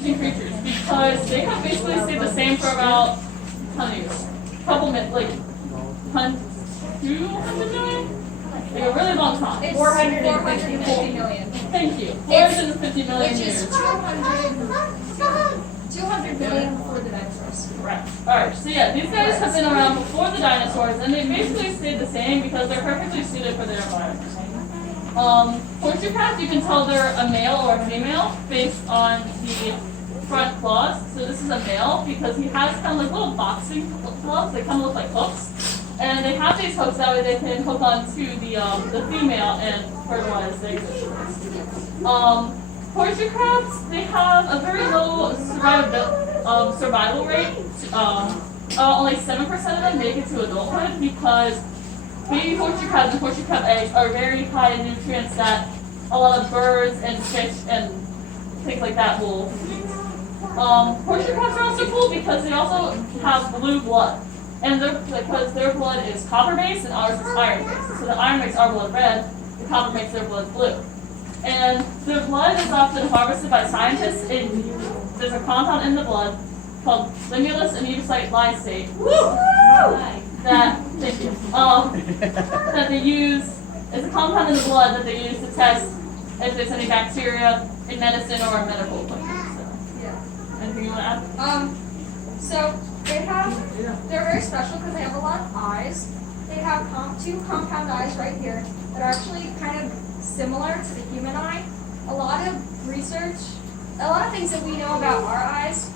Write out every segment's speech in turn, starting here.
interesting creatures because they have basically stayed the same for about how many years? Couple minutes, like 200 million? Like a really long time. It's 450 million. Thank you. 450 million Which is years. 200 million before the dinosaurs. Correct. Alright, so yeah, these guys have been around before the dinosaurs and they basically stayed the same because they're perfectly suited for their environment. Horseshoe crabs, you can tell they're a male or a female based on the front claws. So this is a male because he has kind of like little boxing claws. They kind of look like hooks. And they have these hooks that way they can hook onto the female and fertilize the eggs. Horseshoe crabs, they have a very low survival rate. Only 7% of them make it to adulthood because baby horseshoe crabs and horseshoe crab eggs are very high in nutrients that a lot of birds and fish and things like that will eat. Horseshoe crabs are also cool because they also have blue blood. And because their blood is copper-based and ours is iron-based. So the iron makes our blood red, the copper makes their blood blue. And their blood is often harvested by scientists. There's a compound in the blood called limulus amoebocyte lysate that they use. It's a compound in the blood that they use to test if there's any bacteria in medicine or in medical equipment. So, yeah. Anything you want to add? So they're very special because they have a lot of eyes. They have two compound eyes right here that are actually kind of similar to the human eye. A lot of research, a lot of things that we know about our eyes,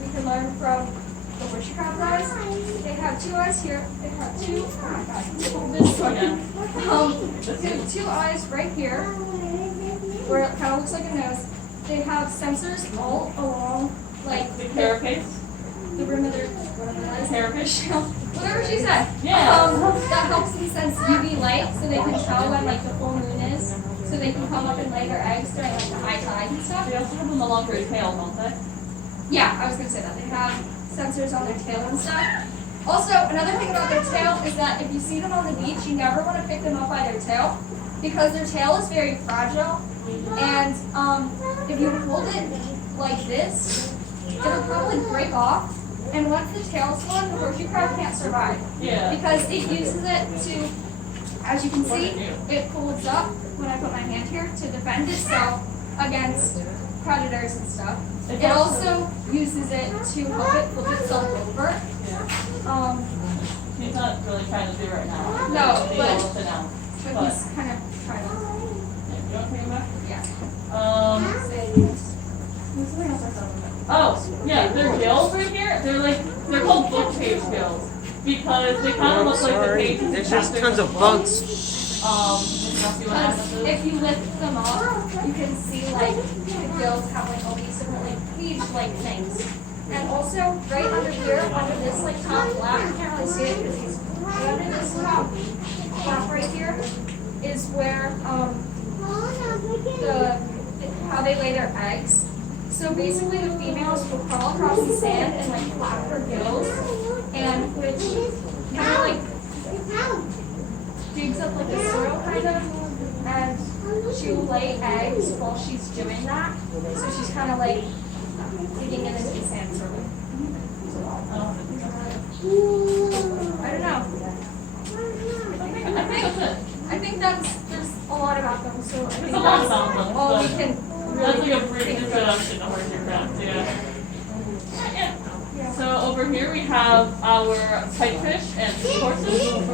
we can learn from the horseshoe crab's eyes. They have two eyes here. They have two, oh my god, they have two eyes right here, where it kind of looks like a nose. They have sensors all along, like the carapace. The rim of their carapace. Whatever she said. Yeah. That helps them sense UV light, so they can tell when like the full moon is, so they can come up and lay their eggs during like the high tide and stuff. They also have them along their tail, don't they? Yeah, I was gonna say that. They have sensors on their tail and stuff. Also, another thing about their tail is that if you see them on the beach, you never want to pick them up by their tail because their tail is very fragile, and if you hold it like this, it'll probably break off. And once the tail's gone, the horseshoe crab can't survive. Yeah. Because it uses it to, as you can see, it folds up when I put my hand here to defend itself against predators and stuff. It also uses it to help it flip itself over. He's not really trying to do right now. No, but he's kind of trying to. Yeah, you want to take him back? Yeah. Oh, yeah, their gills right here, they're called book page gills because they kind of look like the pages. There's just tons of bugs. If you lift them up, you can see like the gills have like all these different like page-like things. And also right under here, under this like top flap, you can't really see it because he's right under this top flap right here is where how they lay their eggs. So basically the females will crawl across the sand and like flap her gills, and which kind of like digs up like a soil kind of, and she will lay eggs while she's doing that. So she's kind of like digging into the sand sort of. I don't know. I think there's a lot about them, so I think that's all we can. That's like a brief introduction to horseshoe crabs, yeah. So over here we have our pipefish and seahorses.